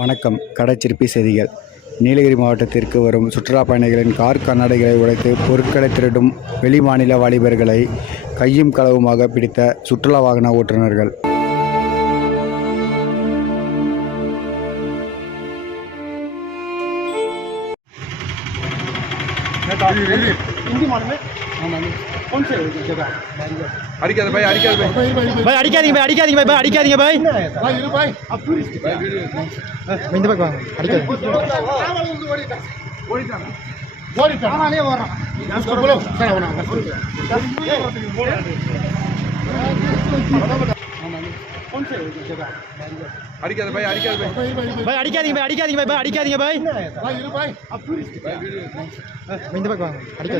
வணக்கம். கடைச்சிற்பி செய்திகள். நீலகிரி மாவட்டத்திற்கு வரும் சுற்றுலா பயணிகளின் கார் கண்ணாடிகளை உடைத்து பொருட்களை திருடும் வெளிமாநில வாலிபர்களை கையும் களவுமாக பிடித்த சுற்றுலா வாகன ஓட்டுநர்கள். அடிக்காதீங்க பாய் இந்த பக்கம் அடிக்காதீங்க.